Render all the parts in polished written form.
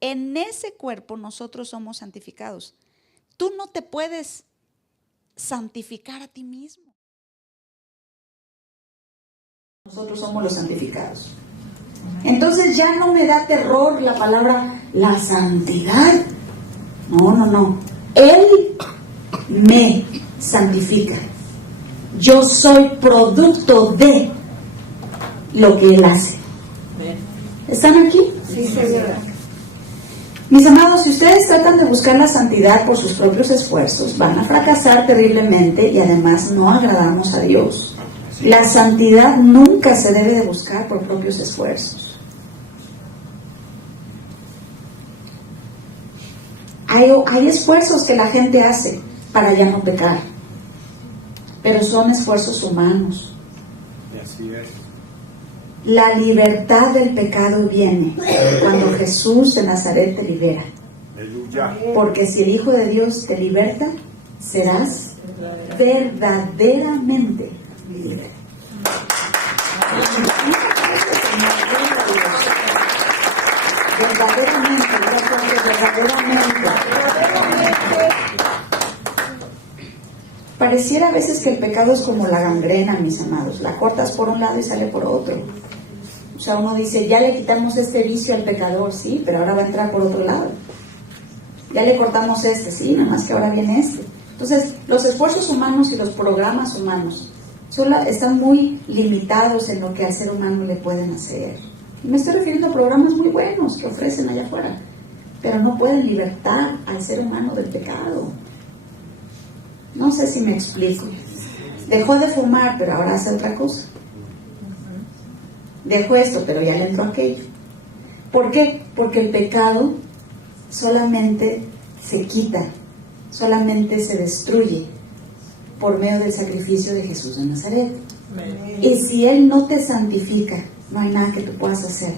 En ese cuerpo nosotros somos santificados. Tú no te puedes santificar a ti mismo. Nosotros somos los santificados. Entonces ya no me da terror la palabra la santidad. No. Él me santifica. Yo soy producto de lo que Él hace. ¿Están aquí? Sí, señora. Mis amados, si ustedes tratan de buscar la santidad por sus propios esfuerzos, van a fracasar terriblemente y además no agradamos a Dios. La santidad nunca se debe de buscar por propios esfuerzos. Hay esfuerzos que la gente hace para ya no pecar, pero son esfuerzos humanos. Así es. La libertad del pecado viene cuando Jesús de Nazaret te libera. Aleluya. Porque si el Hijo de Dios te liberta, serás verdaderamente libre. Verdaderamente. Pareciera a veces que el pecado es como la gangrena, mis amados. La cortas por un lado y sale por otro. O sea, uno dice, ya le quitamos este vicio al pecador, sí, pero ahora va a entrar por otro lado. Ya le cortamos este, sí, nada más que ahora viene este. Entonces, los esfuerzos humanos y los programas humanos están muy limitados en lo que al ser humano le pueden hacer. Y me estoy refiriendo a programas muy buenos que ofrecen allá afuera, pero no pueden libertar al ser humano del pecado. No sé si me explico. Dejó de fumar, pero ahora hace otra cosa. Dejó esto, pero ya le entró aquello. ¿Por qué? Porque el pecado solamente se quita, solamente se destruye por medio del sacrificio de Jesús de Nazaret. Y si Él no te santifica, no hay nada que tú puedas hacer.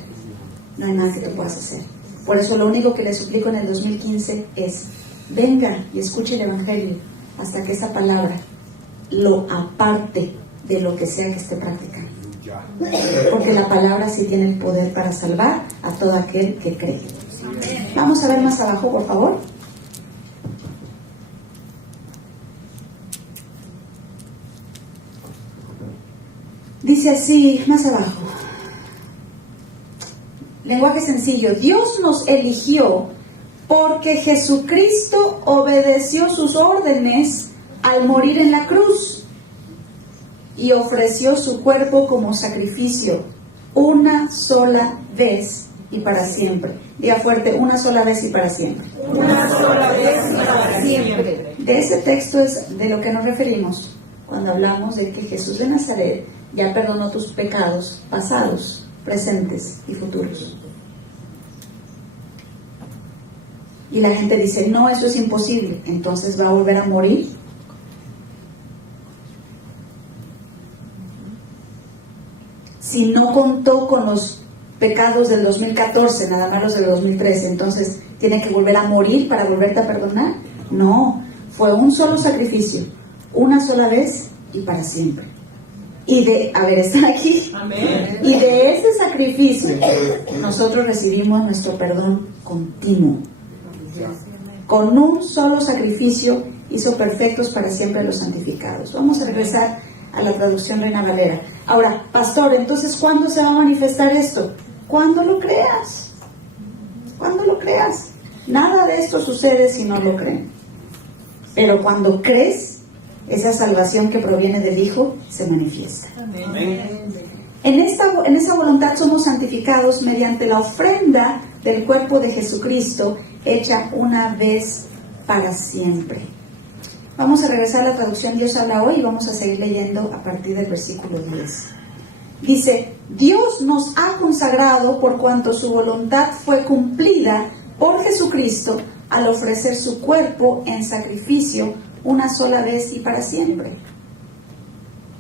No hay nada que tú puedas hacer. Por eso lo único que le suplico en el 2015 es, venga y escuche el Evangelio hasta que esa palabra lo aparte de lo que sea que esté practicando. Porque la palabra sí tiene el poder para salvar a todo aquel que cree. Vamos a ver más abajo, por favor. Dice así, más abajo. Lenguaje sencillo. Dios nos eligió porque Jesucristo obedeció sus órdenes al morir en la cruz y ofreció su cuerpo como sacrificio una sola vez y para siempre. Diga fuerte, una sola vez y para siempre. Una sola vez y para siempre. De ese texto es de lo que nos referimos cuando hablamos de que Jesús de Nazaret ya perdonó tus pecados pasados, presentes y futuros. Y la gente dice, no, eso es imposible. Entonces va a volver a morir. Si no contó con los pecados del 2014, nada más los del 2013, entonces tiene que volver a morir para volverte a perdonar. No, fue un solo sacrificio, una sola vez y para siempre. Y ¿están aquí? Amén. Y de ese sacrificio nosotros recibimos nuestro perdón continuo. Con un solo sacrificio hizo perfectos para siempre los santificados. Vamos a regresar a la traducción Reina Valera. Ahora, pastor, entonces, ¿cuándo se va a manifestar esto? Cuando lo creas. Cuando lo creas. Nada de esto sucede si no lo creen. Pero cuando crees, esa salvación que proviene del Hijo se manifiesta. Amén. En esa voluntad somos santificados mediante la ofrenda del cuerpo de Jesucristo, hecha una vez para siempre. Vamos a regresar a la traducción Dios habla hoy y vamos a seguir leyendo a partir del versículo 10. Dice, Dios nos ha consagrado por cuanto su voluntad fue cumplida por Jesucristo al ofrecer su cuerpo en sacrificio una sola vez y para siempre.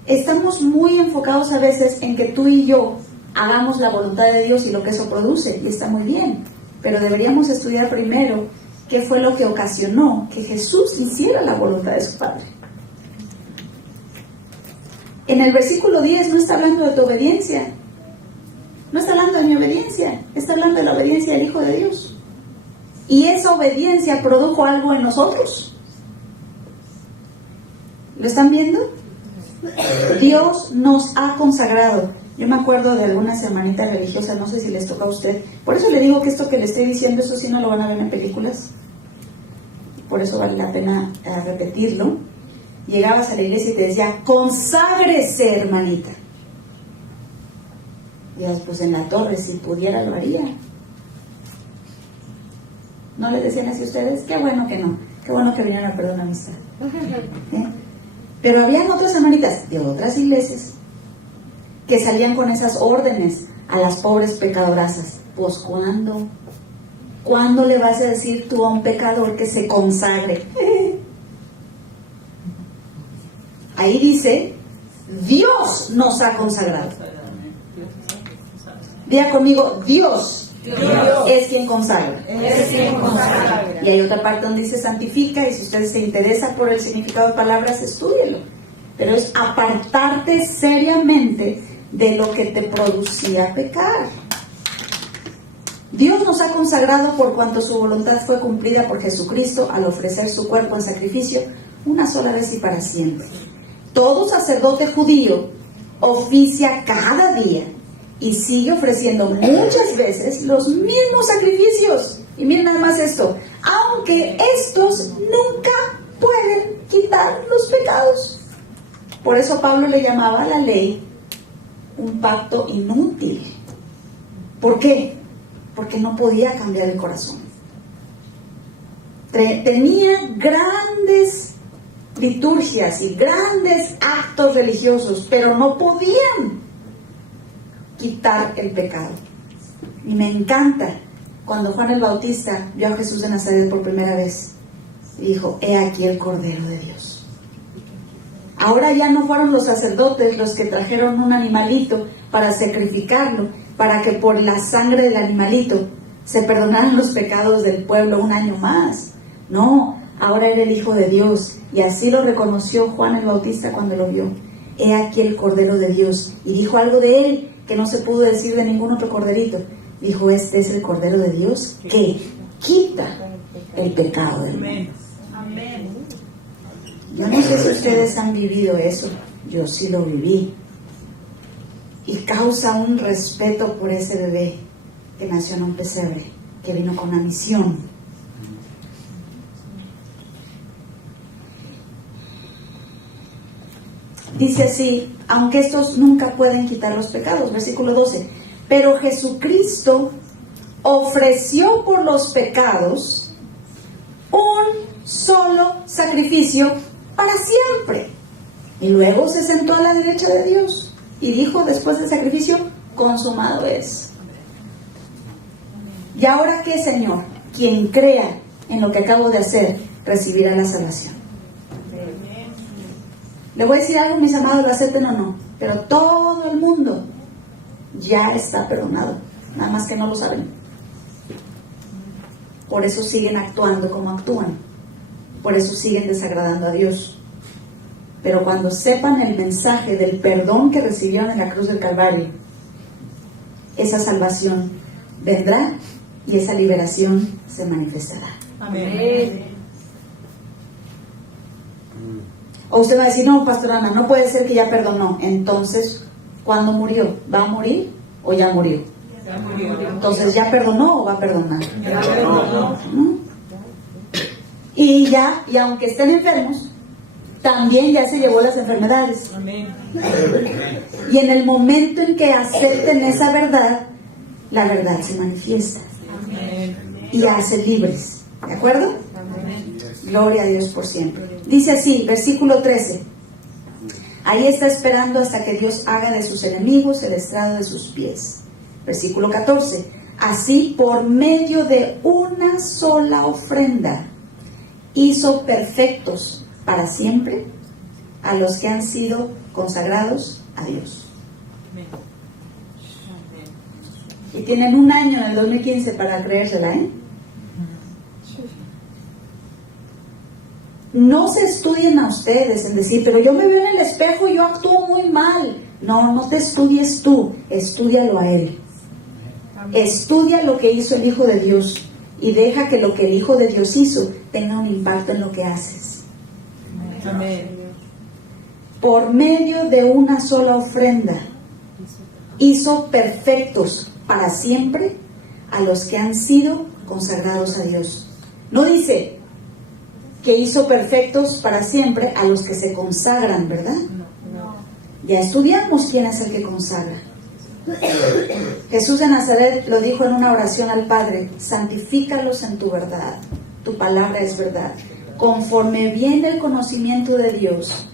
Estamos muy enfocados a veces en que tú y yo hagamos la voluntad de Dios y lo que eso produce, y está muy bien, pero deberíamos estudiar primero qué fue lo que ocasionó que Jesús hiciera la voluntad de su Padre. En el versículo 10 no está hablando de tu obediencia, no está hablando de mi obediencia, está hablando de la obediencia del Hijo de Dios. Y esa obediencia produjo algo en nosotros. ¿Lo están viendo? Dios nos ha consagrado. Yo me acuerdo de algunas hermanitas religiosas, no sé si les toca a usted. Por eso le digo que esto que le estoy diciendo, eso sí no lo van a ver en películas. Por eso vale la pena repetirlo. Llegabas a la iglesia y te decía, conságrese, hermanita. Y pues en la torre, si pudiera lo haría. ¿No les decían así a ustedes? Qué bueno que no. Qué bueno que vinieron a Perdón Amistad. Pero habían otras hermanitas de otras iglesias que salían con esas órdenes a las pobres pecadorazas. Pues ¿cuándo? ¿Cuándo le vas a decir tú a un pecador que se consagre? Ahí dice, Dios nos ha consagrado. Diga conmigo, Dios es quien consagra. Y hay otra parte donde dice santifica, y si usted se interesa por el significado de palabras, estúdielo. Pero es apartarte seriamente de lo que te producía pecar. Dios nos ha consagrado por cuanto su voluntad fue cumplida por Jesucristo al ofrecer su cuerpo en sacrificio una sola vez y para siempre. Todo sacerdote judío oficia cada día y sigue ofreciendo muchas veces los mismos sacrificios. Y miren nada más esto, aunque estos nunca pueden quitar los pecados. Por eso Pablo le llamaba a la ley un pacto inútil. ¿Por qué? Porque no podía cambiar el corazón. Tenía grandes liturgias y grandes actos religiosos, pero no podían quitar el pecado. Y me encanta cuando Juan el Bautista vio a Jesús de Nazaret por primera vez y dijo, he aquí el Cordero de Dios. Ahora ya no fueron los sacerdotes los que trajeron un animalito para sacrificarlo, para que por la sangre del animalito se perdonaran los pecados del pueblo un año más. No, ahora era el Hijo de Dios, y así lo reconoció Juan el Bautista cuando lo vio. He aquí el Cordero de Dios. Y dijo algo de él que no se pudo decir de ningún otro corderito. Dijo, este es el Cordero de Dios que quita el pecado del mundo. Yo no sé si ustedes han vivido eso, yo sí lo viví. Y causa un respeto por ese bebé que nació en un pesebre, que vino con una misión. Dice así, aunque estos nunca pueden quitar los pecados, versículo 12, pero Jesucristo ofreció por los pecados un solo sacrificio para siempre. Y luego se sentó a la derecha de Dios y dijo después del sacrificio, consumado es. ¿Y ahora qué, Señor? Quien crea en lo que acabo de hacer, recibirá la salvación. Le voy a decir algo, mis amados, lo acepten o no, pero todo el mundo ya está perdonado, nada más que no lo saben. Por eso siguen actuando como actúan, por eso siguen desagradando a Dios. Pero cuando sepan el mensaje del perdón que recibieron en la cruz del Calvario, esa salvación vendrá y esa liberación se manifestará. Amén. O usted va a decir, no, pastora Ana, no puede ser que ya perdonó. Entonces, ¿cuándo murió? ¿Va a morir o ya murió? Ya murió. Entonces, ¿ya perdonó o va a perdonar? Ya perdonó. ¿No? Y aunque estén enfermos, también ya se llevó las enfermedades. Amén. Y en el momento en que acepten esa verdad, la verdad se manifiesta Amén. y hace libres. ¿De acuerdo? Amén. Gloria a Dios por siempre. Dice así, versículo 13. Ahí está esperando hasta que Dios haga de sus enemigos el estrado de sus pies. Versículo 14. Así, por medio de una sola ofrenda, hizo perfectos para siempre a los que han sido consagrados a Dios. Y tienen un año en el 2015 para creérsela, ¿eh? No se estudien a ustedes en decir, pero yo me veo en el espejo y yo actúo muy mal. No, no te estudies tú, estúdialo a Él. Estudia lo que hizo el Hijo de Dios y deja que lo que el Hijo de Dios hizo tenga un impacto en lo que haces. Amén. Por medio de una sola ofrenda hizo perfectos para siempre a los que han sido consagrados a Dios. No dice que hizo perfectos para siempre a los que se consagran, ¿verdad? Ya estudiamos quién es el que consagra. Jesús de Nazaret lo dijo en una oración al Padre: santifícalos en tu verdad, tu palabra es verdad. Conforme viene el conocimiento de Dios,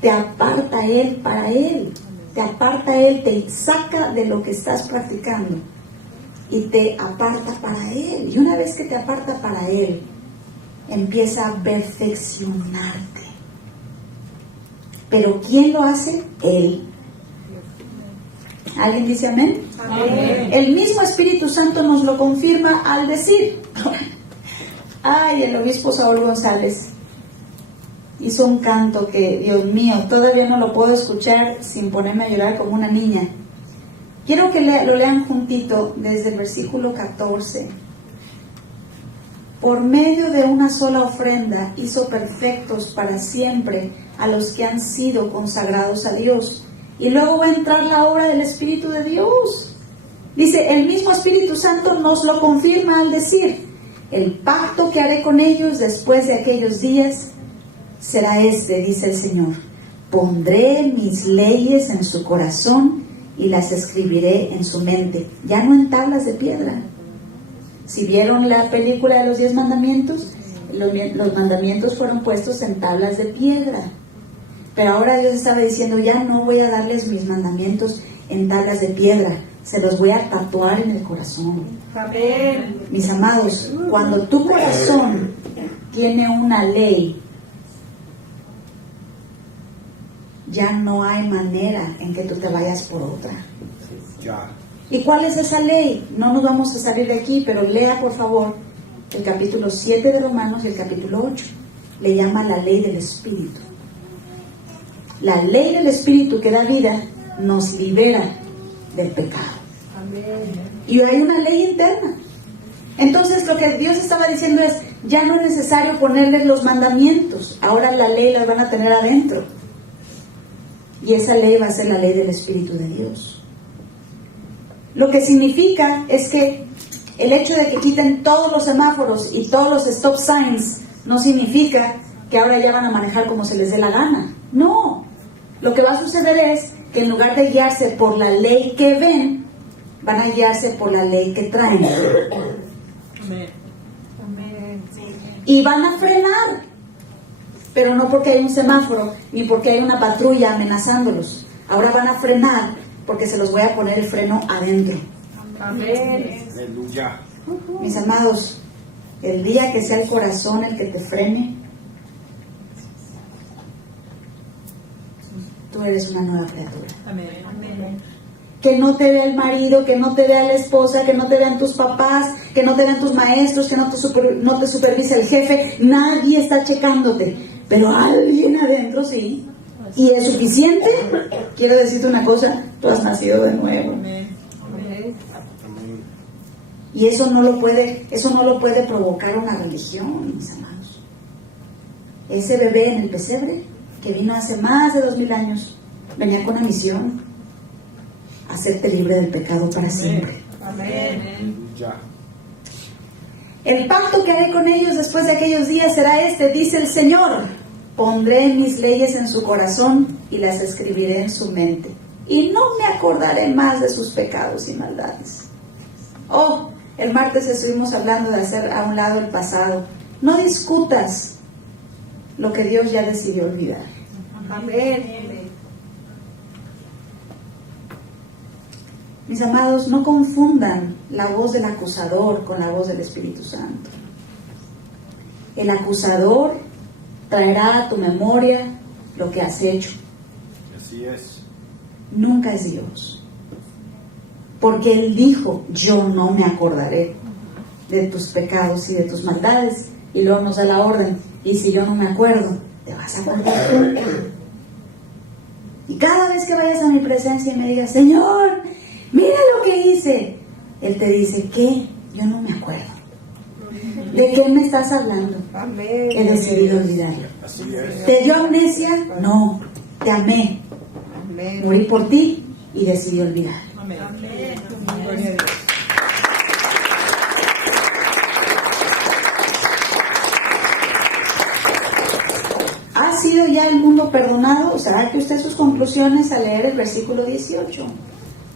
te aparta Él para Él, te aparta Él, te saca de lo que estás practicando y te aparta para Él. Y una vez que te aparta para Él, empieza a perfeccionarte. ¿Pero quién lo hace? Él. ¿Alguien dice amén? Amén. El mismo Espíritu Santo nos lo confirma al decir. Ay, el obispo Saúl González hizo un canto que, Dios mío, todavía no lo puedo escuchar sin ponerme a llorar como una niña. Quiero que lo lean juntito desde el versículo 14. Por medio de una sola ofrenda hizo perfectos para siempre a los que han sido consagrados a Dios. Y luego va a entrar la obra del Espíritu de Dios. Dice, el mismo Espíritu Santo nos lo confirma al decir: el pacto que haré con ellos después de aquellos días será este, dice el Señor: pondré mis leyes en su corazón y las escribiré en su mente, ya no en tablas de piedra. Si vieron la película de los 10 mandamientos, los mandamientos fueron puestos en tablas de piedra. Pero ahora Dios estaba diciendo: ya no voy a darles mis mandamientos en tablas de piedra, se los voy a tatuar en el corazón. Amén. Mis amados, cuando tu corazón tiene una ley, ya no hay manera en que tú te vayas por otra. Ya. ¿Y cuál es esa ley? No nos vamos a salir de aquí, pero lea por favor el capítulo 7 de Romanos y el capítulo 8. Le llama la ley del Espíritu. La ley del Espíritu que da vida nos libera del pecado. Y hay una ley interna. Entonces lo que Dios estaba diciendo es: ya no es necesario ponerles los mandamientos, ahora la ley la van a tener adentro. Y esa ley va a ser la ley del Espíritu de Dios. Lo que significa es que el hecho de que quiten todos los semáforos y todos los stop signs no significa que ahora ya van a manejar como se les dé la gana. No, lo que va a suceder es que en lugar de guiarse por la ley que ven, van a guiarse por la ley que traen. Amén. Y van a frenar, pero no porque hay un semáforo ni porque hay una patrulla amenazándolos. Ahora van a frenar porque se los voy a poner el freno adentro. Amén. Aleluya. Mis amados, el día que sea el corazón el que te frene, tú eres una nueva criatura. Amén. Que no te vea el marido, que no te vea la esposa, que no te vean tus papás, que no te vean tus maestros, que no te supervise el jefe. Nadie está checándote, pero alguien adentro sí. ¿Y es suficiente? Quiero decirte una cosa: tú has nacido de nuevo. Amén. Y eso no lo puede provocar una religión, mis amados. Ese bebé en el pesebre, que vino hace más de 2000 años, venía con una misión: hacerte libre del pecado para siempre. Amén. Aleluya. El pacto que haré con ellos después de aquellos días será este, dice el Señor: pondré mis leyes en su corazón y las escribiré en su mente, y no me acordaré más de sus pecados y maldades. Oh, el martes estuvimos hablando de hacer a un lado el pasado. No discutas lo que Dios ya decidió olvidar. Amén. Mis amados, no confundan la voz del acusador con la voz del Espíritu Santo. El acusador traerá a tu memoria lo que has hecho. Así es. Nunca es Dios. Porque Él dijo: yo no me acordaré de tus pecados y de tus maldades. Y luego nos da la orden: y si yo no me acuerdo, te vas a acordar tú. Y cada vez que vayas a mi presencia y me digas: Señor, mira lo que hice, Él te dice: ¿qué? Yo no me acuerdo. ¿De qué me estás hablando? Amén. He decidido olvidarlo. Así es. ¿Te dio amnesia? No, te amé. Amén. Morí por ti y decidí olvidar. Amén. Gloria a Dios. ¿Ha sido ya el mundo perdonado? Saque usted sus conclusiones al leer el versículo 18.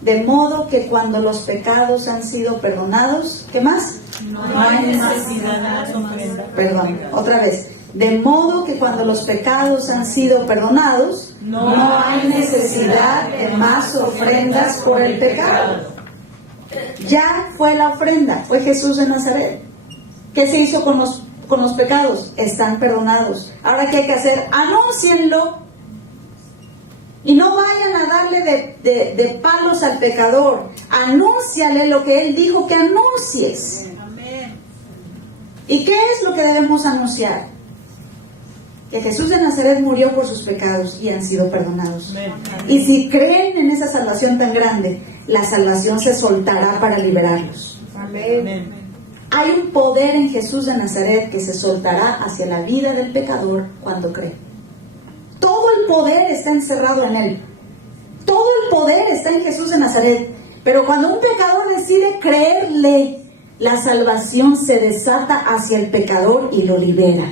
De modo que cuando los pecados han sido perdonados, ¿qué más? No hay necesidad de ofrenda. Perdón, otra vez. De modo que cuando los pecados han sido perdonados, no hay necesidad de más ofrendas por el pecado. Ya fue la ofrenda, fue Jesús de Nazaret. ¿Qué se hizo con los pecados? Están perdonados. Ahora, ¿qué hay que hacer? Anúncienlo. Y no vayan a darle de palos al pecador. Anúnciale lo que Él dijo que anuncies. ¿Y qué es lo que debemos anunciar? Que Jesús de Nazaret murió por sus pecados y han sido perdonados. Y si creen en esa salvación tan grande, la salvación se soltará para liberarlos. Amén. Hay un poder en Jesús de Nazaret que se soltará hacia la vida del pecador cuando cree. Todo el poder está encerrado en Él. Todo el poder está en Jesús de Nazaret. Pero cuando un pecador decide creerle, la salvación se desata hacia el pecador y lo libera.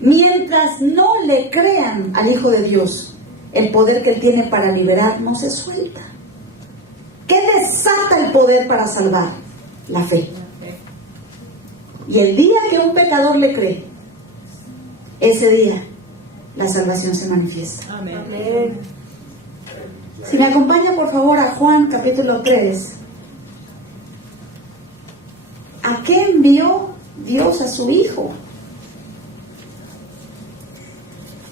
Mientras no le crean al Hijo de Dios, el poder que Él tiene para liberar no se suelta. ¿Qué desata el poder para salvar? La fe. Y el día que un pecador le cree, ese día la salvación se manifiesta. Amén. Si me acompaña por favor a Juan capítulo 3. ¿A qué envió Dios a su Hijo?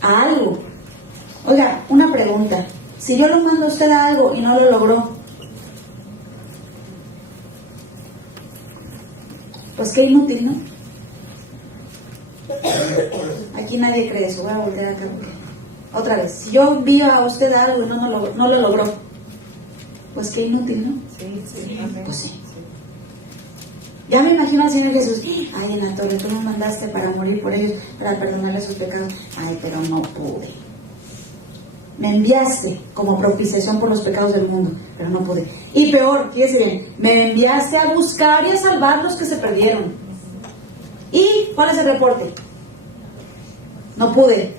A algo. Oiga, una pregunta. Si yo lo mando a usted a algo y no lo logró, pues qué inútil, ¿no? Aquí nadie cree eso. Voy a volver acá. Otra vez. Si yo envío a usted algo y no lo logró, pues qué inútil, ¿no? Sí. Amén. Pues sí. Ya me imagino al Señor Jesús. Ay, en la torre, tú me mandaste para morir por ellos, para perdonarles sus pecados. Ay, pero no pude. Me enviaste como propiciación por los pecados del mundo, pero no pude. Y peor, fíjese bien, me enviaste a buscar y a salvar los que se perdieron. ¿Y cuál es el reporte? No pude.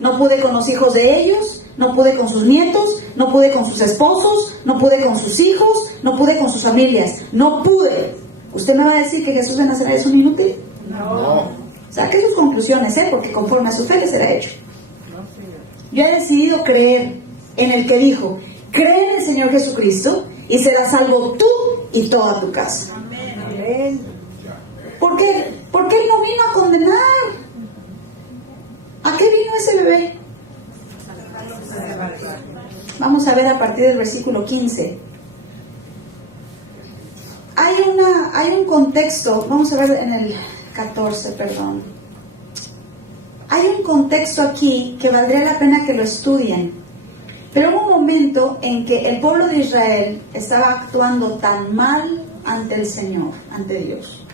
No pude con los hijos de ellos, no pude con sus nietos, no pude con sus esposos, no pude con sus hijos, no pude con sus familias. No pude. ¿Usted me va a decir que Jesús de Nazaret es un inútil? No. Saque sus conclusiones, porque conforme a su fe le será hecho. Yo he decidido creer en el que dijo, cree en el Señor Jesucristo y serás salvo tú y toda tu casa. Amén. ¿Por qué? Porque Él no vino a condenar. ¿A qué vino ese bebé? Vamos a ver a partir del versículo 15. Hay un contexto, vamos a ver en el 14, perdón. Hay un contexto aquí que valdría la pena que lo estudien. Pero hubo un momento en que el pueblo de Israel estaba actuando tan mal ante el Señor, ante Dios,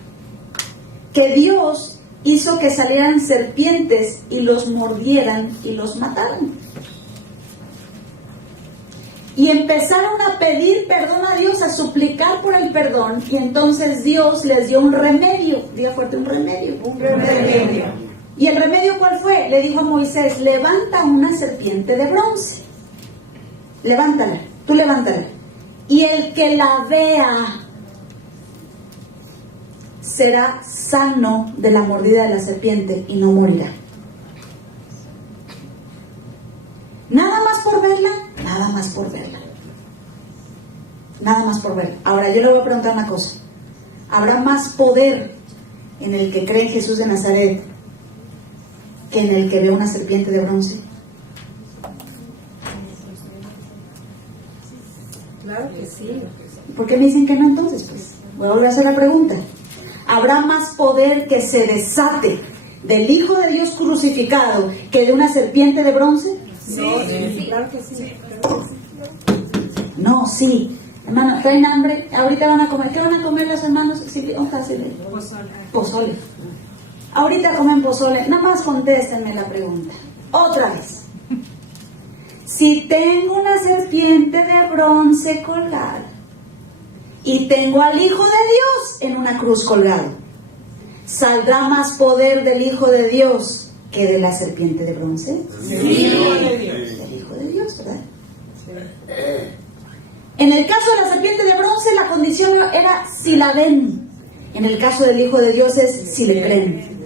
que Dios hizo que salieran serpientes y los mordieran y los mataran. Y empezaron a pedir perdón a Dios, a suplicar por el perdón, y entonces Dios les dio un remedio. Diga fuerte, un remedio. Un remedio. ¿Y el remedio cuál fue? Le dijo a Moisés, levanta una serpiente de bronce. Levántala, tú levántala. Y el que la vea será sano de la mordida de la serpiente y no morirá. Nada más por verla, nada más por verla. Nada más por verla. Ahora yo le voy a preguntar una cosa. ¿Habrá más poder en el que cree en Jesús de Nazaret que en el que ve una serpiente de bronce? Claro que sí. ¿Por qué me dicen que no entonces? Pues voy a volver a hacer la pregunta. ¿Habrá más poder que se desate del Hijo de Dios crucificado que de una serpiente de bronce? Sí, claro que sí. No, sí. Hermano, ¿traen hambre? Ahorita van a comer. ¿Qué van a comer los hermanos? Pozole. Ahorita comen pozole. Nada más contéstenme la pregunta. Otra vez. Si tengo una serpiente de bronce colgada y tengo al Hijo de Dios en una cruz colgado, ¿saldrá más poder del Hijo de Dios que de la serpiente de bronce? Sí. Del Hijo de Dios, ¿verdad? Sí. En el caso de la serpiente de bronce, la condición era si la ven. En el caso del Hijo de Dios es si le creen.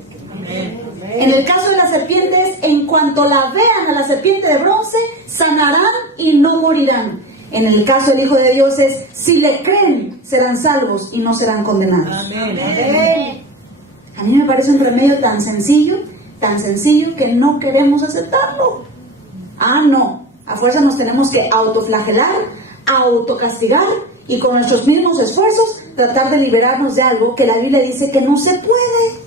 En el caso de las serpientes, en cuanto la vean a la serpiente de bronce, sanarán y no morirán. En el caso del Hijo de Dios es si le creen, serán salvos y no serán condenados. Amén. A mí me parece un remedio tan sencillo que no queremos aceptarlo. No, a fuerza nos tenemos que autoflagelar, autocastigar y con nuestros mismos esfuerzos tratar de liberarnos de algo que la Biblia dice que no se puede.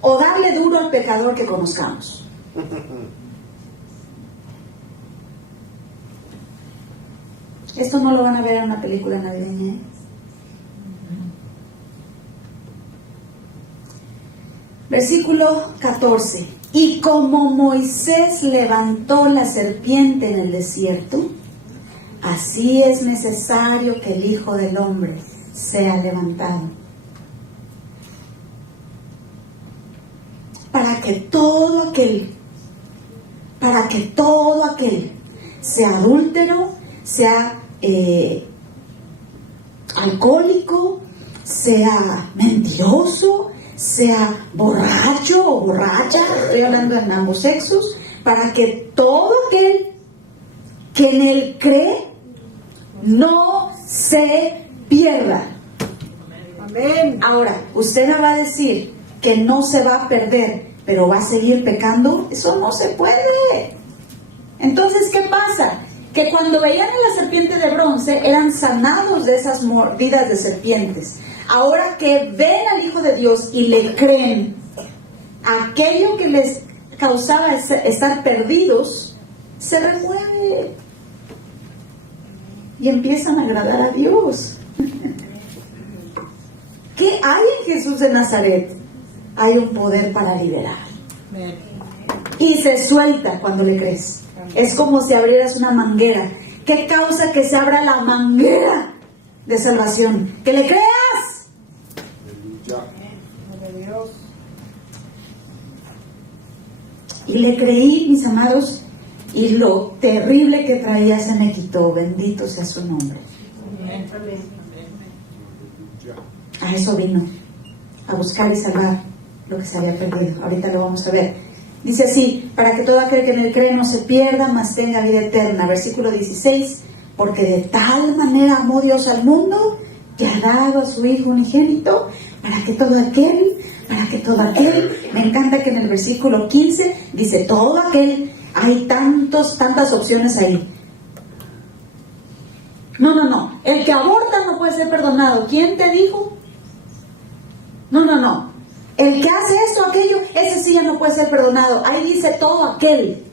O darle duro al pecador que conozcamos. Esto no lo van a ver en una película navideña, ¿eh? Versículo 14. Y como Moisés levantó la serpiente en el desierto, así es necesario que el Hijo del Hombre sea levantado, para que todo aquel sea adúltero, sea alcohólico, sea mentiroso, sea borracho o borracha, estoy hablando en ambos sexos, para que todo aquel que en él cree no se pierda. Amén. Ahora, usted me va a decir que no se va a perder, pero va a seguir pecando. Eso no se puede. Entonces, ¿qué pasa? Que cuando veían a la serpiente de bronce eran sanados de esas mordidas de serpientes. Ahora que ven al Hijo de Dios y le creen, aquello que les causaba estar perdidos se remueve y empiezan a agradar a Dios. ¿Qué hay en Jesús de Nazaret? Hay un poder para liberar. Amén. Y se suelta cuando le crees. Es como si abrieras una manguera. ¿Qué causa que se abra la manguera de salvación? ¡Que le creas! Gloria a Dios. Y le creí, mis amados, y lo terrible que traía se me quitó. Bendito sea su nombre. Amén. A eso vino, a buscar y salvar lo que se había perdido. Ahorita lo vamos a ver. Dice así: para que todo aquel que en él cree no se pierda, mas tenga vida eterna. Versículo 16: porque de tal manera amó Dios al mundo, que ha dado a su Hijo unigénito, para que todo aquel, me encanta que en el versículo 15 dice todo aquel, hay tantas opciones ahí. No, el que aborta no puede ser perdonado. ¿Quién te dijo? No. El que hace esto, aquello, ese sí ya no puede ser perdonado. Ahí dice todo aquel.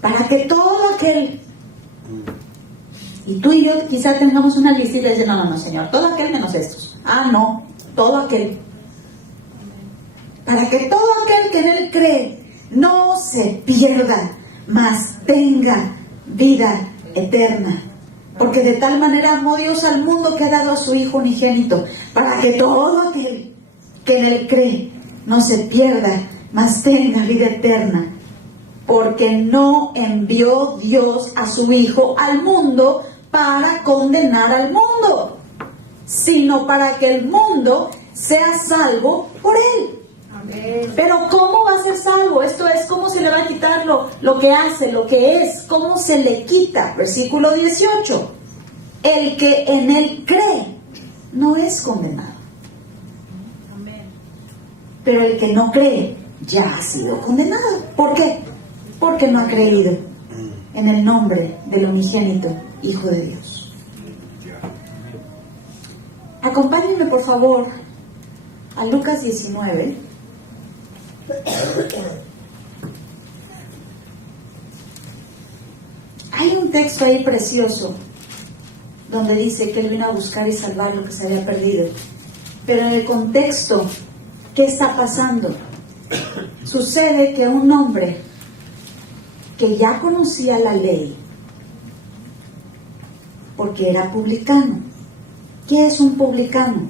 Para que todo aquel, y tú y yo quizá tengamos una listita y dice, no, Señor, todo aquel menos estos. No, todo aquel. Para que todo aquel que en él cree no se pierda, mas tenga vida eterna. Porque de tal manera amó Dios al mundo que ha dado a su Hijo unigénito, para que todo aquel que en él cree no se pierda, mas tenga vida eterna. Porque no envió Dios a su Hijo al mundo para condenar al mundo, sino para que el mundo sea salvo por él. Amén. Pero ¿cómo va a ser salvo? Esto es, ¿cómo se le va a quitar lo que hace, lo que es? ¿Cómo se le quita? Versículo 18. El que en él cree no es condenado. Amén. Pero el que no cree ya ha sido condenado. ¿Por qué? Porque no ha creído en el nombre del unigénito Hijo de Dios. Acompáñenme por favor a Lucas 19. Hay un texto ahí precioso donde dice que Él vino a buscar y salvar lo que se había perdido. Pero en el contexto, ¿qué está pasando? Sucede que un hombre que ya conocía la ley, porque era publicano. ¿Qué es un publicano?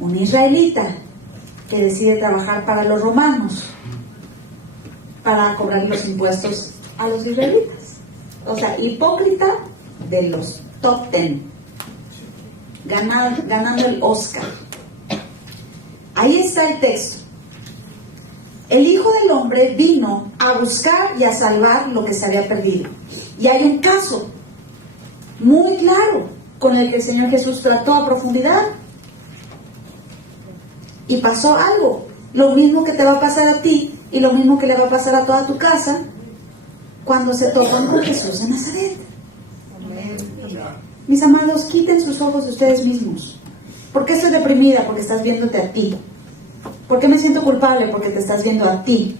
Un israelita que decide trabajar para los romanos para cobrar los impuestos a los israelitas. O sea, hipócrita de los top 10, ganando el Oscar. Ahí está el texto. El Hijo del Hombre vino a buscar y a salvar lo que se había perdido. Y hay un caso muy claro con el que el Señor Jesús trató a profundidad. Y pasó algo. Lo mismo que te va a pasar a ti y lo mismo que le va a pasar a toda tu casa cuando se topan con Jesús de Nazaret. Mis amados, quiten sus ojos de ustedes mismos. ¿Por qué estoy deprimida? Porque estás viéndote a ti. ¿Por qué me siento culpable? Porque te estás viendo a ti.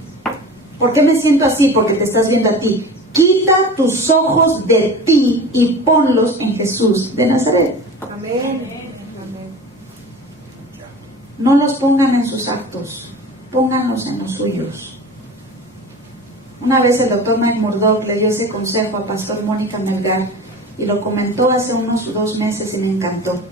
¿Por qué me siento así? Porque te estás viendo a ti. Quita tus ojos de ti y ponlos en Jesús de Nazaret. Amén. No los pongan en sus actos, pónganlos en los suyos. Una vez el doctor Mike Murdock le dio ese consejo a Pastor Mónica Melgar y lo comentó hace unos 2 meses y me encantó.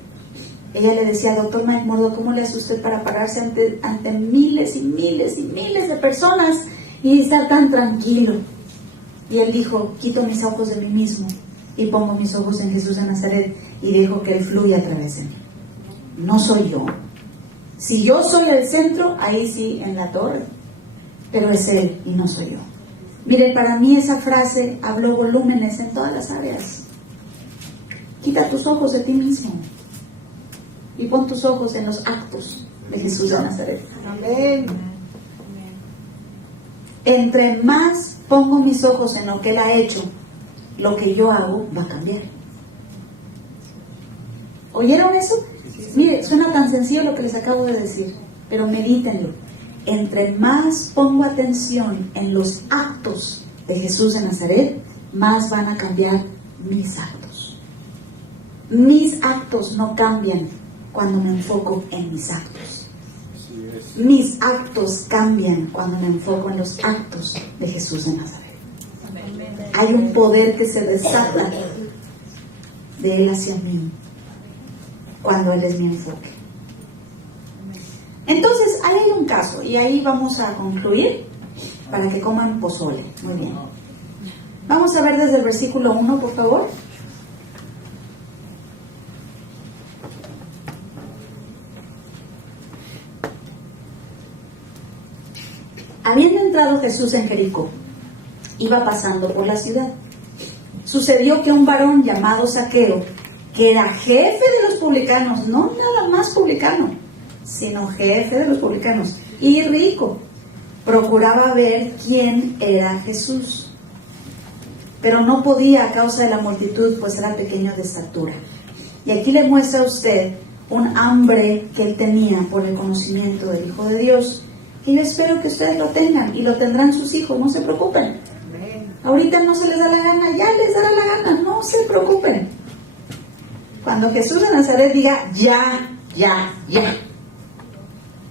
Ella le decía, doctor Mike Murdock, ¿cómo le hace usted para pararse ante miles y miles y miles de personas y estar tan tranquilo? Y él dijo, quito mis ojos de mí mismo y pongo mis ojos en Jesús de Nazaret y dejo que Él fluya a través de mí. No soy yo. Si yo soy el centro, ahí sí, en la torre, pero es Él y no soy yo. Miren, para mí esa frase habló volúmenes en todas las áreas. Quita tus ojos de ti mismo y pon tus ojos en los actos de Jesús de Nazaret. Amén. Entre más pongo mis ojos en lo que Él ha hecho, lo que yo hago va a cambiar. ¿Oyeron eso? Mire, suena tan sencillo lo que les acabo de decir, pero medítenlo. Entre más pongo atención en los actos de Jesús de Nazaret, más van a cambiar mis actos. Mis actos no cambian cuando me enfoco en mis actos. Mis actos cambian cuando me enfoco en los actos de Jesús de Nazaret. Hay un poder que se desata de Él hacia mí cuando Él es mi enfoque. Entonces, ahí hay un caso y ahí vamos a concluir para que coman pozole. Muy bien. Vamos a ver desde el versículo 1, por favor. Habiendo entrado Jesús en Jericó, iba pasando por la ciudad. Sucedió que un varón llamado Zaqueo, que era jefe de los publicanos, no nada más publicano, sino jefe de los publicanos y rico, procuraba ver quién era Jesús, pero no podía a causa de la multitud, pues era pequeño de estatura. Y aquí le muestra a usted un hambre que él tenía por el conocimiento del Hijo de Dios, que yo espero que ustedes lo tengan y lo tendrán sus hijos, no se preocupen. Ahorita no se les da la gana, ya les dará la gana, no se preocupen. Cuando Jesús de Nazaret diga ya,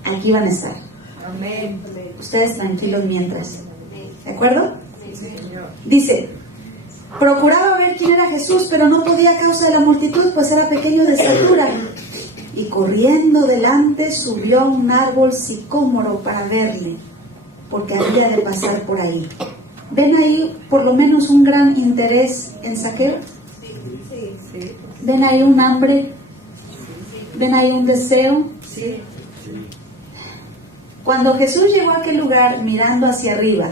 aquí van a estar. Amén. Ustedes tranquilos mientras. ¿De acuerdo? Dice, procuraba ver quién era Jesús, pero no podía a causa de la multitud, pues era pequeño de estatura. Y corriendo delante subió a un árbol sicómoro para verle, porque había de pasar por ahí. ¿Ven ahí por lo menos un gran interés en Zaqueo? Sí. ¿Ven ahí un hambre? ¿Ven ahí un deseo? Sí. Cuando Jesús llegó a aquel lugar mirando hacia arriba,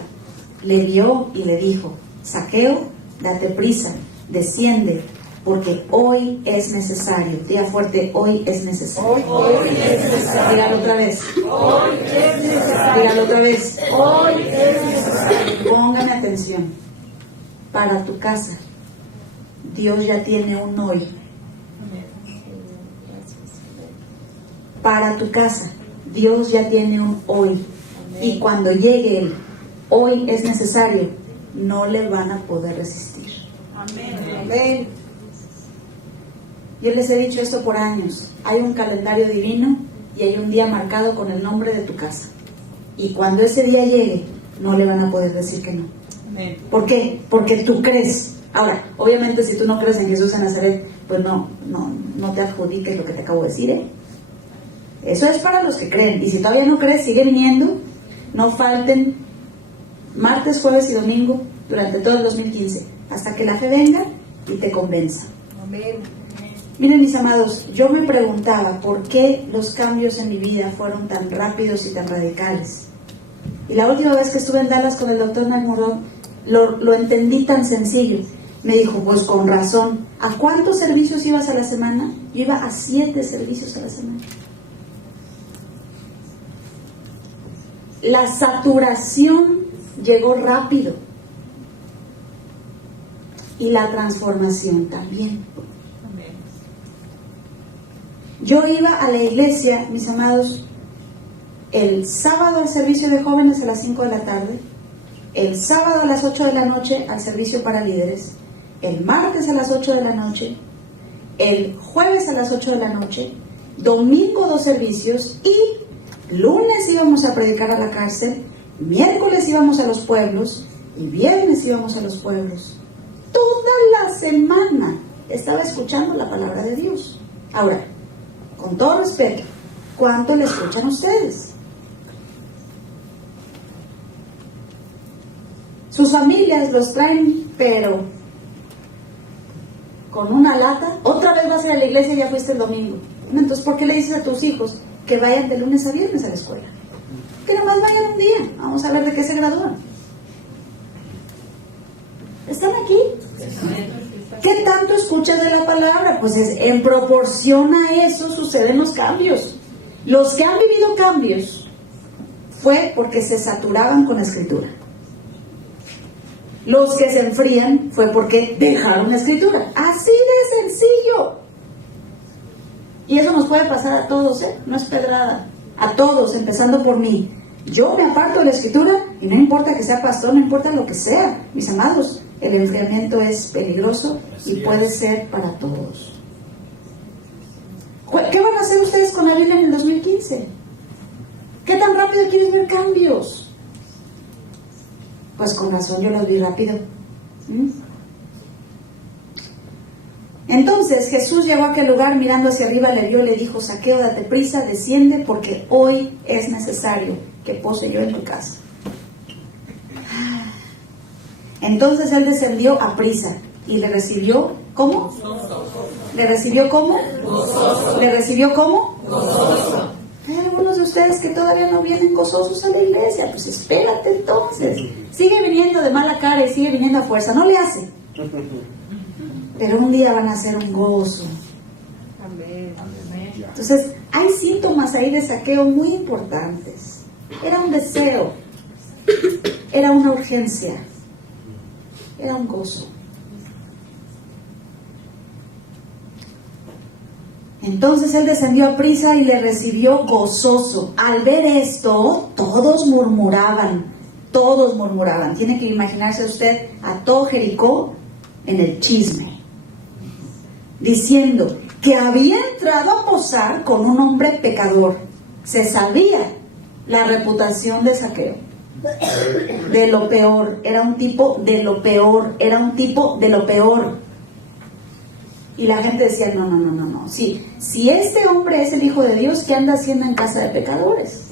le vio y le dijo, Zaqueo, date prisa, desciende, porque hoy es necesario. Diga fuerte, hoy es necesario. Hoy es necesario. Dígalo otra vez. Hoy es necesario. Dígalo otra vez. Hoy es necesario. Póngame atención. Para tu casa, Dios ya tiene un hoy. Para tu casa, Dios ya tiene un hoy. Y cuando llegue el hoy es necesario, no le van a poder resistir. Amén. Yo les he dicho esto por años. Hay un calendario divino y hay un día marcado con el nombre de tu casa. Y cuando ese día llegue, no le van a poder decir que no. Amén. ¿Por qué? Porque tú crees. Ahora, obviamente si tú no crees en Jesús de Nazaret, pues no te adjudiques lo que te acabo de decir, ¿eh? Eso es para los que creen. Y si todavía no crees, sigue viniendo. No falten martes, jueves y domingo durante todo el 2015, hasta que la fe venga y te convenza. Amén. Miren, mis amados, yo me preguntaba por qué los cambios en mi vida fueron tan rápidos y tan radicales. Y la última vez que estuve en Dallas con el doctor Nalmurón, lo entendí tan sencillo. Me dijo, pues con razón. ¿A cuántos servicios ibas a la semana? Yo iba a 7 servicios a la semana. La saturación llegó rápido. Y la transformación también. Yo iba a la iglesia, mis amados, el sábado al servicio de jóvenes a las 5 de la tarde, el sábado a las 8 de la noche al servicio para líderes, el martes a las 8 de la noche, el jueves a las 8 de la noche, domingo 2 servicios y lunes íbamos a predicar a la cárcel, miércoles íbamos a los pueblos y viernes íbamos a los pueblos. Toda la semana estaba escuchando la palabra de Dios. Ahora, con todo respeto, ¿cuánto le escuchan ustedes? Sus familias los traen, pero con una lata. Otra vez vas a ir a la iglesia y ya fuiste el domingo. Entonces, ¿por qué le dices a tus hijos que vayan de lunes a viernes a la escuela? Que nomás vayan un día. Vamos a ver de qué se gradúan. ¿Están aquí? ¿Qué tanto escuchas de la palabra? Pues en proporción a eso suceden los cambios. Los que han vivido cambios fue porque se saturaban con la escritura. Los que se enfrían fue porque dejaron la escritura. Así de sencillo. Y eso nos puede pasar a todos, ¿eh? No es pedrada. A todos, empezando por mí. Yo me aparto de la escritura y no importa que sea pastor, no importa lo que sea, mis amados. El enfriamiento es peligroso y puede ser para todos. ¿Qué van a hacer ustedes con la Biblia en el 2015? ¿Qué tan rápido quieres ver cambios? Pues con razón yo los vi rápido. Entonces Jesús llegó a aquel lugar, mirando hacia arriba, le vio y le dijo: Zaqueo, date prisa, desciende, porque hoy es necesario que pose yo en tu casa. Entonces él descendió a prisa y le recibió, ¿cómo? ¿Le recibió cómo? Gozoso. ¿Le recibió cómo? Gozoso. Hay algunos de ustedes que todavía no vienen gozosos a la iglesia. Pues espérate entonces. Sigue viniendo de mala cara y sigue viniendo a fuerza. No le hace. Pero un día van a ser un gozo. Amén. Entonces, hay síntomas ahí de Zaqueo muy importantes. Era un deseo. Era una urgencia. Era un gozo. Entonces él descendió a prisa y le recibió gozoso. Al ver esto, todos murmuraban. Tiene que imaginarse usted a todo Jericó en el chisme, diciendo que había entrado a posar con un hombre pecador. Se sabía la reputación de Zaqueo. De lo peor, era un tipo de lo peor, Y la gente decía, no. Si este hombre es el Hijo de Dios, ¿qué anda haciendo en casa de pecadores?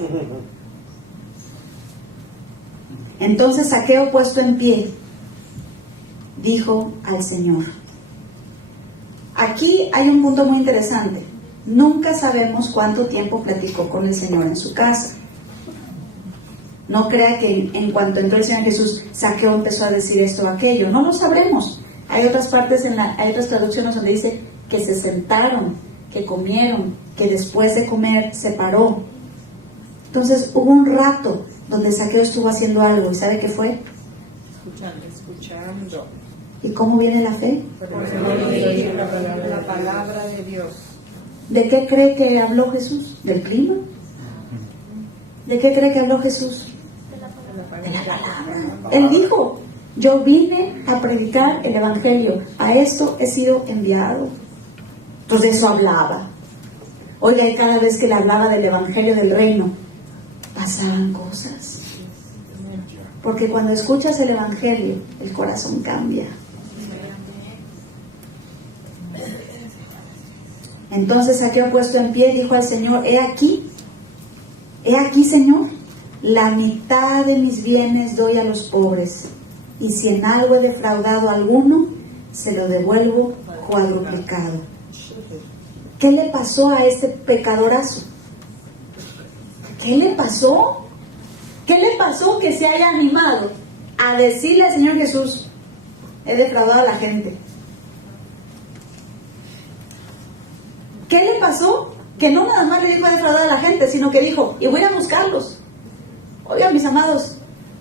Entonces Zaqueo, puesto en pie, dijo al Señor. Aquí hay un punto muy interesante. Nunca sabemos cuánto tiempo platicó con el Señor en su casa. No crea que en cuanto entró el Señor Jesús, Zaqueo empezó a decir esto o aquello. No lo sabremos. Hay otras partes, hay otras traducciones donde dice que se sentaron, que comieron, que después de comer se paró. Entonces hubo un rato donde Zaqueo estuvo haciendo algo. ¿Y sabe qué fue? Escuchando. ¿Y cómo viene la fe? La palabra de Dios. ¿De qué cree que habló Jesús? ¿Del clima? ¿De qué cree que habló Jesús? Él dijo, yo vine a predicar el evangelio, a esto he sido enviado. Entonces eso hablaba. Oiga, y cada vez que le hablaba del evangelio del reino, pasaban cosas. Porque cuando escuchas el evangelio, el corazón cambia. Entonces Zaqueo, puesto en pie, dijo al Señor, he aquí, Señor, la mitad de mis bienes doy a los pobres, y si en algo he defraudado a alguno, se lo devuelvo cuadruplicado. ¿Qué le pasó a este pecadorazo? ¿Qué le pasó? ¿Qué le pasó que se haya animado a decirle al Señor Jesús, he defraudado a la gente? ¿Qué le pasó? Que no nada más le dijo he defraudado a la gente, sino que dijo, y voy a buscarlos. Oigan, mis amados,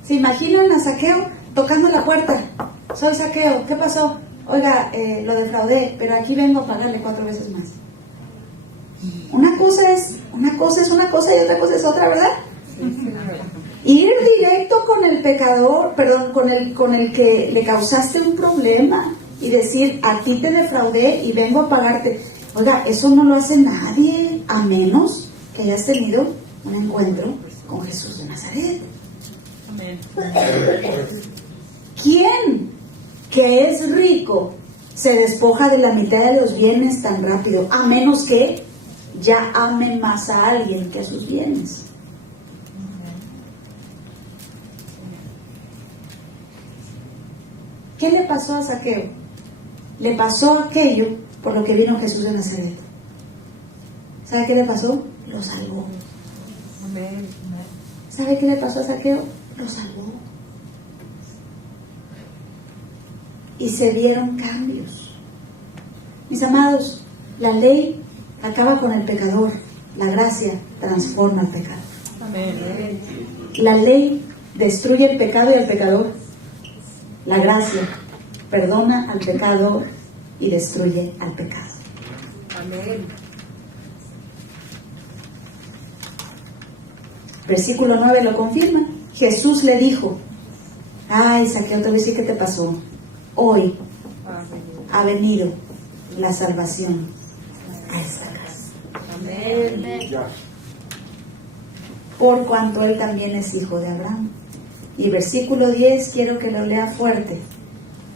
¿se imaginan a Zaqueo tocando la puerta? Soy Zaqueo, ¿qué pasó? Oiga, lo defraudé, pero aquí vengo a pagarle 4 veces más. Una cosa es una cosa y otra cosa es otra, ¿verdad? Ir directo con el pecador, perdón, con el que le causaste un problema y decir, a ti te defraudé y vengo a pagarte. Oiga, eso no lo hace nadie, a menos que hayas tenido un encuentro con Jesús de Nazaret. Amén. ¿Quién que es rico se despoja de la mitad de los bienes tan rápido? A menos que ya ame más a alguien que a sus bienes. ¿Qué le pasó a Zaqueo? Le pasó aquello por lo que vino Jesús de Nazaret. ¿Sabe qué le pasó? Lo salvó. Amén. ¿Sabe qué le pasó a Zaqueo? Lo salvó. Y se vieron cambios. Mis amados, la ley acaba con el pecador, la gracia transforma al pecador. Amén. La ley destruye el pecado y al pecador. La gracia perdona al pecador y destruye al pecado. Amén. Versículo 9 lo confirma. Jesús le dijo, ay, Zaqueo, te voy a decir qué te pasó. Hoy ha venido la salvación a esta casa. Amén. Ya. Por cuanto él también es hijo de Abraham. Y versículo 10 quiero que lo lea fuerte.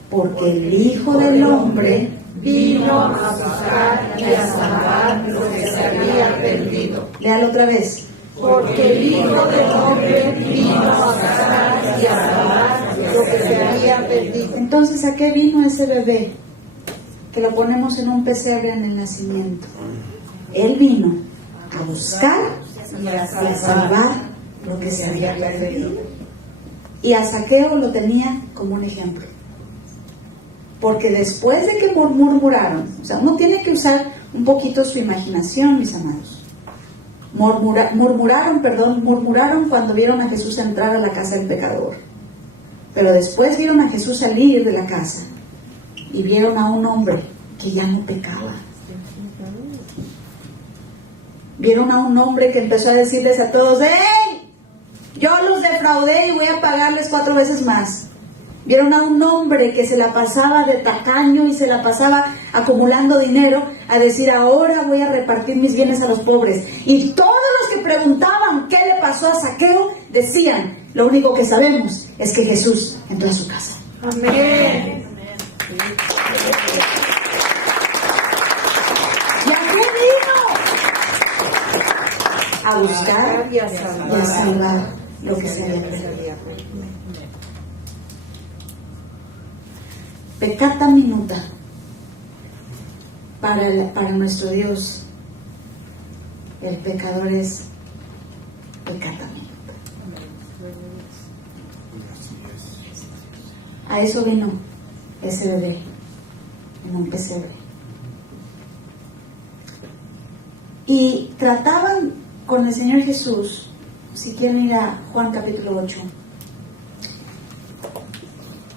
Porque el Hijo del Hombre Vino a buscar y a salvar lo que se había perdido. léalo otra vez. Porque el Hijo del Hombre vino a buscar y a salvar lo que se había perdido. Entonces, ¿a qué vino ese bebé? Que lo ponemos en un pesebre en el nacimiento. Él vino a buscar Y a y a salvar salvar lo que se había perdido. Y a Zaqueo lo tenía como un ejemplo. Porque después de que murmuraron, o sea, uno tiene que usar un poquito su imaginación, mis amados. Murmuraron cuando vieron a Jesús entrar a la casa del pecador. Pero después vieron a Jesús salir de la casa y vieron a un hombre que ya no pecaba. Vieron a un hombre que empezó a decirles a todos, ¡hey! Yo los defraudé y voy a pagarles 4 veces más. Vieron a un hombre que se la pasaba de tacaño y se la pasaba acumulando dinero a decir, ahora voy a repartir mis bienes a los pobres. Y todos los que preguntaban qué le pasó a Zaqueo decían, lo único que sabemos es que Jesús entró a su casa. Amén. ¿Y a qué vino? A buscar Y a y a salvar salvar lo que se había perdido. Peccata minuta para nuestro Dios. El pecador es peccata minuta. Así es. A eso vino ese bebé en un pesebre. Y trataban con el Señor Jesús, si quieren ir a Juan capítulo 8,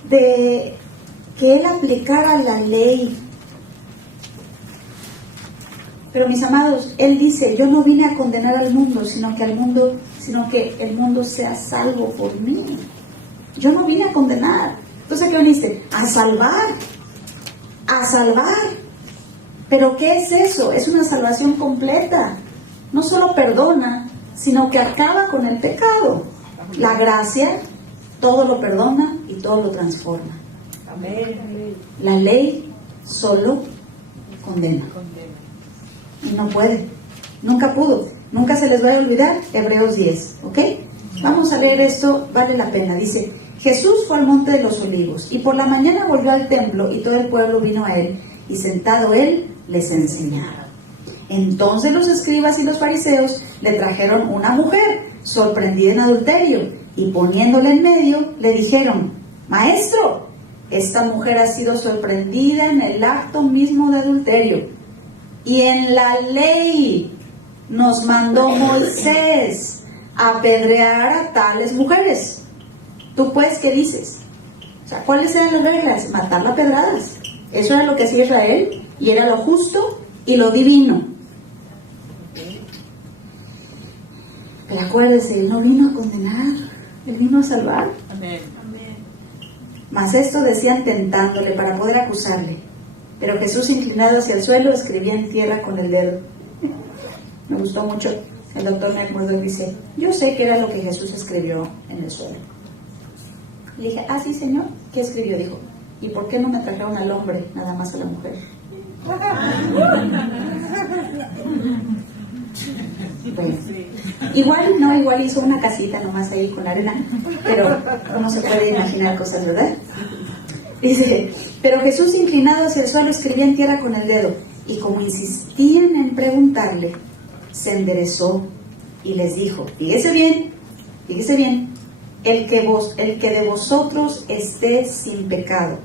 de que Él aplicara la ley. Pero mis amados, Él dice, yo no vine a condenar al mundo, sino que el mundo sea salvo por mí. Yo no vine a condenar. Entonces, ¿a qué viniste? A salvar. A salvar. ¿Pero qué es eso? Es una salvación completa. No solo perdona, sino que acaba con el pecado. La gracia todo lo perdona y todo lo transforma. Amén. La ley solo condena. Y no puede. Nunca pudo. Nunca se les va a olvidar Hebreos 10. ¿Ok? Vamos a leer esto, vale la pena. Dice, Jesús fue al monte de los olivos y por la mañana volvió al templo y todo el pueblo vino a él y sentado él les enseñaba. Entonces los escribas y los fariseos le trajeron una mujer sorprendida en adulterio y poniéndola en medio le dijeron, Maestro, esta mujer ha sido sorprendida en el acto mismo de adulterio y en la ley nos mandó Moisés apedrear a tales mujeres. ¿Tú pues qué dices? O sea, ¿cuáles eran las reglas? Matarla a pedradas. Eso era lo que hacía Israel y era lo justo y lo divino. Pero acuérdese, Él no vino a condenar, Él vino a salvar. Amén. Mas esto decían tentándole para poder acusarle. Pero Jesús, inclinado hacia el suelo, escribía en tierra con el dedo. Me gustó mucho. El doctor McMurdo dice, yo sé que era lo que Jesús escribió en el suelo. Le dije, sí señor, ¿qué escribió? Dijo, ¿y por qué no me trajeron al hombre, nada más a la mujer? Bueno, igual hizo una casita nomás ahí con arena, pero uno se puede imaginar cosas, ¿verdad? Dice, pero Jesús, inclinado hacia el suelo, escribía en tierra con el dedo, y como insistían en preguntarle, se enderezó y les dijo, fíjese bien, el que de vosotros esté sin pecado.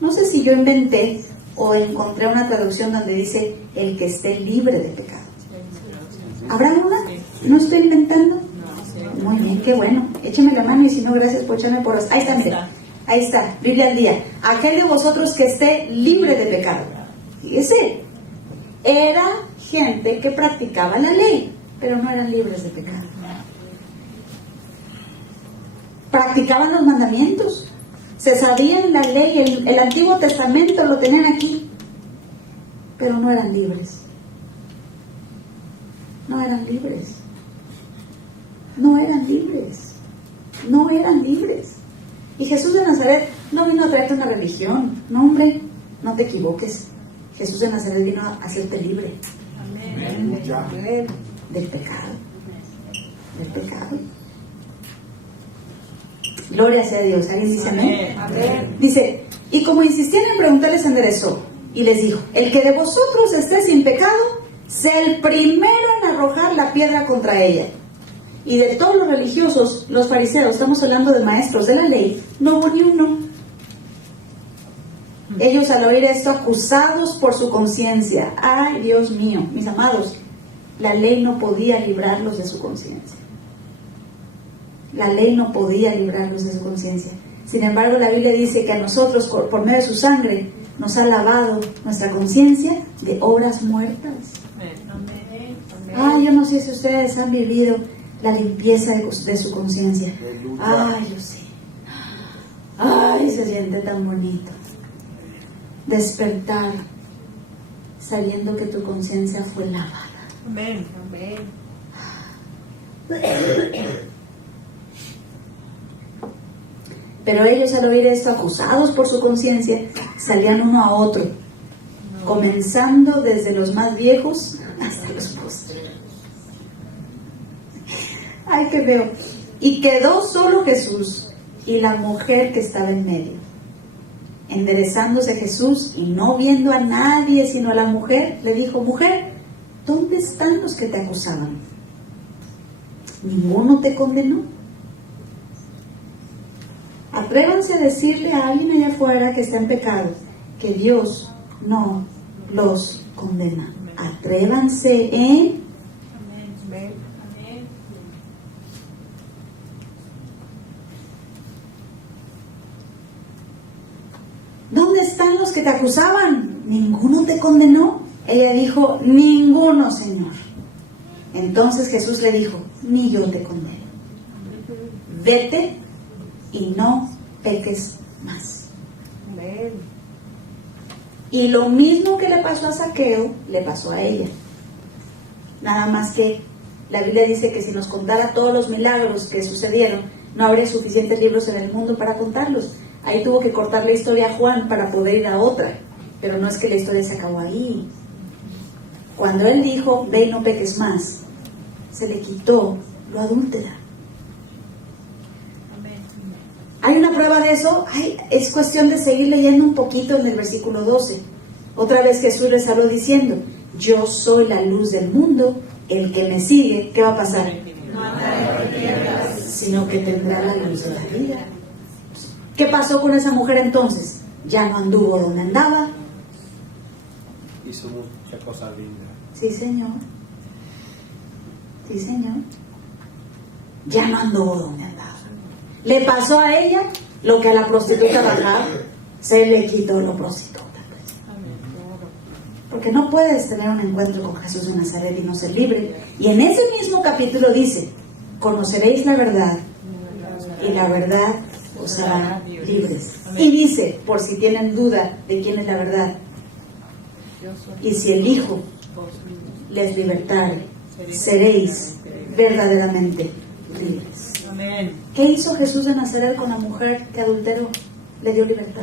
No sé si yo inventé o encontré una traducción donde dice, el que esté libre de pecado. ¿Habrá una? ¿No estoy inventando? Muy bien, qué bueno. Écheme la mano y si no, gracias por echarme por... Ahí está, mire. Ahí está, Biblia al día. Aquel de vosotros que esté libre de pecado. Fíjese, era gente que practicaba la ley, pero no eran libres de pecado. Practicaban los mandamientos, se sabían la ley, el Antiguo Testamento lo tenían aquí, pero no eran libres. No eran libres. No eran libres. No eran libres. Y Jesús de Nazaret no vino a traerte una religión. No, hombre, no te equivoques. Jesús de Nazaret vino a hacerte libre. Amén. Del pecado. Del pecado. Gloria sea a Dios. ¿Alguien dice amén? Amén. Dice, y como insistían en preguntarles, se enderezó y les dijo, el que de vosotros esté sin pecado, sea el primero en arrojar la piedra contra ella. Y de todos los religiosos, los fariseos, estamos hablando de maestros de la ley, no hubo ni uno. Ellos al oír esto, acusados por su conciencia. Ay, Dios mío, mis amados, la ley no podía librarlos de su conciencia. La ley no podía librarlos de su conciencia. Sin embargo, la Biblia dice que a nosotros, por medio de su sangre, nos ha lavado nuestra conciencia de obras muertas. Yo no sé si ustedes han vivido la limpieza de su conciencia. Yo sé. Se siente tan bonito. Despertar sabiendo que tu conciencia fue lavada. Amén. Amén. Pero ellos al oír esto, acusados por su conciencia, salían uno a otro, comenzando desde los más viejos hasta los postreros. Ay, qué feo. Y quedó solo Jesús y la mujer que estaba en medio. Enderezándose Jesús y no viendo a nadie sino a la mujer, le dijo, mujer, ¿dónde están los que te acusaban? ¿Ninguno te condenó? Atrévanse a decirle a alguien allá afuera que está en pecado que Dios no los condena. Atrévanse, ¿eh? Amén. ¿Dónde están los que te acusaban? ¿Ninguno te condenó? Ella dijo, ninguno, Señor. Entonces Jesús le dijo, ni yo te condeno. Vete y no peques más. Amén. Y lo mismo que le pasó a Zaqueo, le pasó a ella. Nada más que la Biblia dice que si nos contara todos los milagros que sucedieron, no habría suficientes libros en el mundo para contarlos. Ahí tuvo que cortar la historia a Juan para poder ir a otra. Pero no es que la historia se acabó ahí. Cuando él dijo, ve y no peques más, se le quitó lo adúltera. ¿Hay una prueba de eso? Es cuestión de seguir leyendo un poquito en el versículo 12. Otra vez Jesús les habló diciendo, yo soy la luz del mundo, el que me sigue, ¿qué va a pasar? Sino que tendrá la luz de la vida. ¿Qué pasó con esa mujer entonces? Ya no anduvo donde andaba. Hizo mucha cosa linda. Sí, Señor. Sí, Señor. Ya no anduvo donde andaba. Le pasó a ella lo que a la prostituta bajaba, se le quitó lo prostituta. Porque no puedes tener un encuentro con Jesús de Nazaret y no ser libre. Y en ese mismo capítulo dice, conoceréis la verdad y la verdad os hará libres. Y dice, por si tienen duda de quién es la verdad, y si el Hijo les libertare, seréis verdaderamente libres. Amén. ¿Qué hizo Jesús de Nazaret con la mujer que adulteró? Le dio libertad.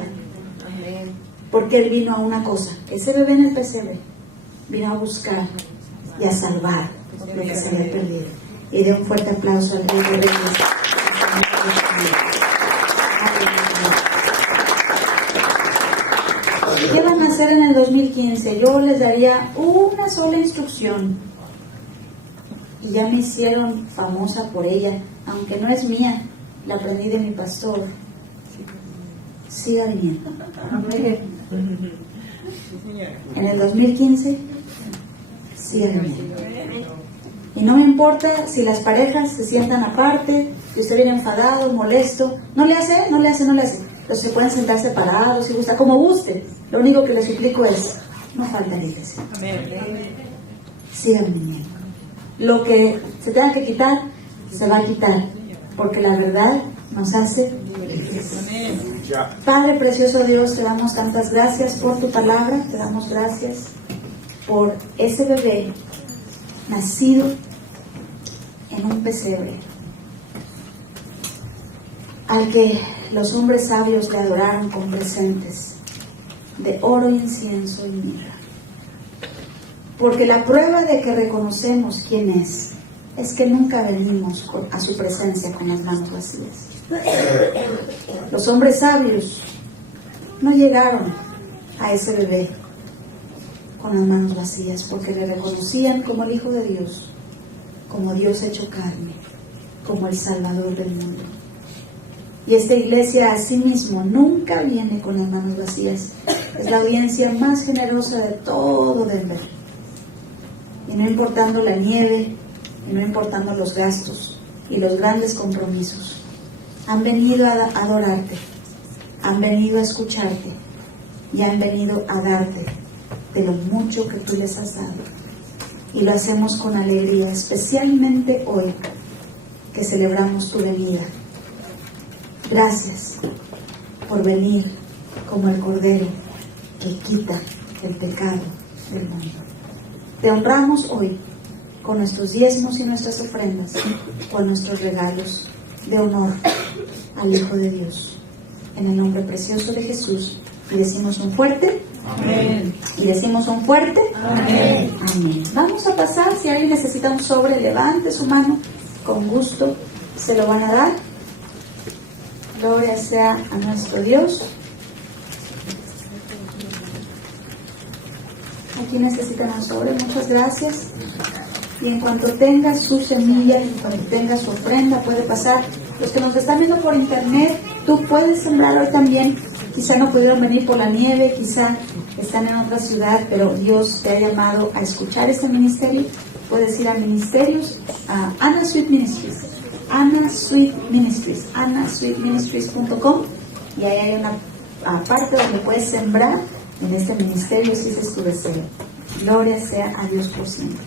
Amén. Porque Él vino a una cosa, ese bebé en el pesebre, vino a buscar y a salvar lo que se había perdido. Y de un fuerte aplauso al Rey de Reyes. ¿Qué van a hacer en el 2015? Yo les daría una sola instrucción. Y ya me hicieron famosa por ella, aunque no es mía, la aprendí de mi pastor. Siga viniendo. En el 2015, siga viniendo. Y no me importa si las parejas se sientan aparte, si usted viene enfadado, molesto. No le hace. Entonces se pueden sentar separados, si gusta, como guste. Lo único que le suplico es, no falta la iglesia. Sigan viniendo. Lo que se tenga que quitar, se va a quitar, porque la verdad nos hace libres. Padre precioso Dios, te damos tantas gracias por tu palabra, te damos gracias por ese bebé nacido en un pesebre, al que los hombres sabios le adoraron con presentes de oro, incienso y mirra. Porque la prueba de que reconocemos quién es que nunca venimos a su presencia con las manos vacías. Los hombres sabios no llegaron a ese bebé con las manos vacías, porque le reconocían como el Hijo de Dios, como Dios hecho carne, como el Salvador del mundo. Y esta iglesia asimismo nunca viene con las manos vacías. Es la audiencia más generosa de todo Denver. Y no importando la nieve, y no importando los gastos y los grandes compromisos, han venido a adorarte, han venido a escucharte y han venido a darte de lo mucho que tú les has dado. Y lo hacemos con alegría, especialmente hoy que celebramos tu venida. Gracias por venir como el Cordero que quita el pecado del mundo. Te honramos hoy con nuestros diezmos y nuestras ofrendas, con nuestros regalos de honor al Hijo de Dios. En el nombre precioso de Jesús. Y decimos un fuerte amén. Y decimos un fuerte amén. Amén. Vamos a pasar, si alguien necesita un sobre, levante su mano, con gusto se lo van a dar. Gloria sea a nuestro Dios. Aquí necesitan un sobre, muchas gracias. Y en cuanto tenga su semilla, en cuanto tenga su ofrenda, puede pasar. Los que nos están viendo por internet, tú puedes sembrar hoy también. Quizá no pudieron venir por la nieve, quizá están en otra ciudad, pero Dios te ha llamado a escuchar este ministerio. Puedes ir a ministerios, a Anna Sweet Ministries, annasweetministries.com, y ahí hay una parte donde puedes sembrar en este ministerio si ese es tu deseo. Gloria sea a Dios por siempre.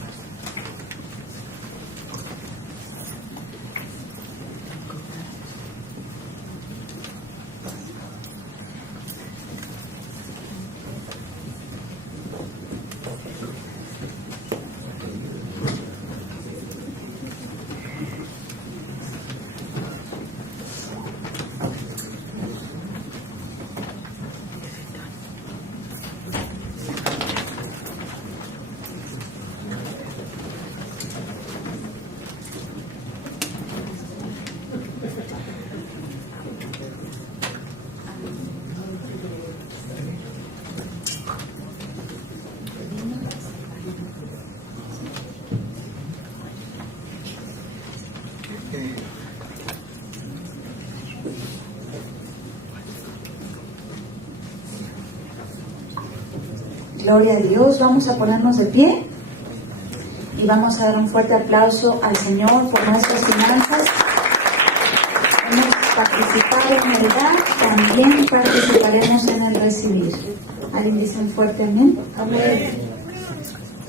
Gloria a Dios. Vamos a ponernos de pie y vamos a dar un fuerte aplauso al Señor por nuestras finanzas. Hemos participado en el dar, también participaremos en el recibir. ¿Alguien dice un fuerte amén? Amén.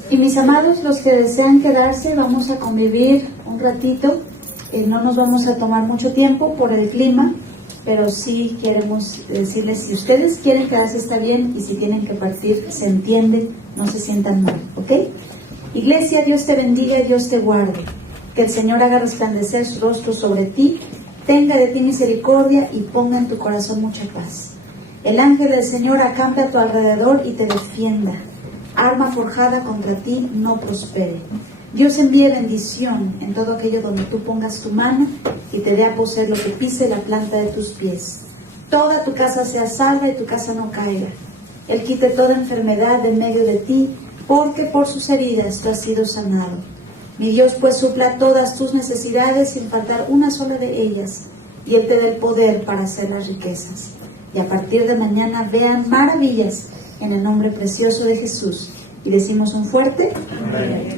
Y mis amados, los que desean quedarse, vamos a convivir un ratito. No nos vamos a tomar mucho tiempo por el clima, pero sí queremos decirles, si ustedes quieren quedarse está bien, y si tienen que partir, se entiende, no se sientan mal, ¿ok? Iglesia, Dios te bendiga y Dios te guarde. Que el Señor haga resplandecer su rostro sobre ti, tenga de ti misericordia y ponga en tu corazón mucha paz. El ángel del Señor acampe a tu alrededor y te defienda. Arma forjada contra ti no prospere. Dios envíe bendición en todo aquello donde tú pongas tu mano y te dé a poseer lo que pise la planta de tus pies. Toda tu casa sea salva y tu casa no caiga. Él quite toda enfermedad de en medio de ti, porque por sus heridas tú has sido sanado. Mi Dios pues supla todas tus necesidades sin faltar una sola de ellas, y Él te dé el poder para hacer las riquezas. Y a partir de mañana vean maravillas en el nombre precioso de Jesús. Y decimos un fuerte amén.